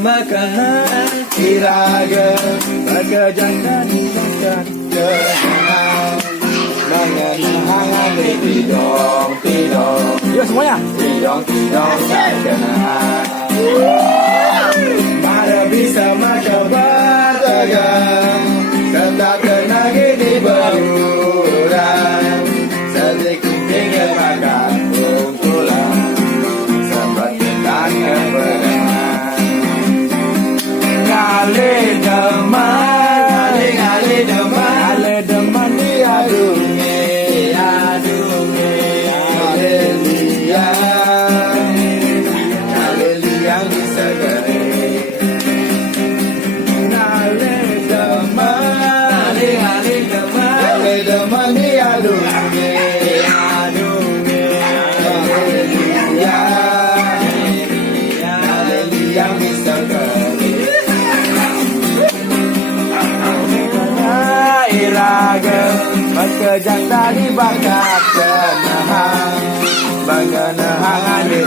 makanan iraga Bagajang dan ibakan kenangan Mengenangan di tidong Yuk semuanya Tidong tak kenal Mari bisa maka bertegang Tetap tenang ini berulang Sedikit ingin makan pukulan Seperti tangan berenang Ngalih deman Ngalih deman diadungi Ngalih liang bisa gering Ngalih deman diadungi Ngalih liang bisa gering Iraga Berkejang dari bakat kenangan Mengenangan di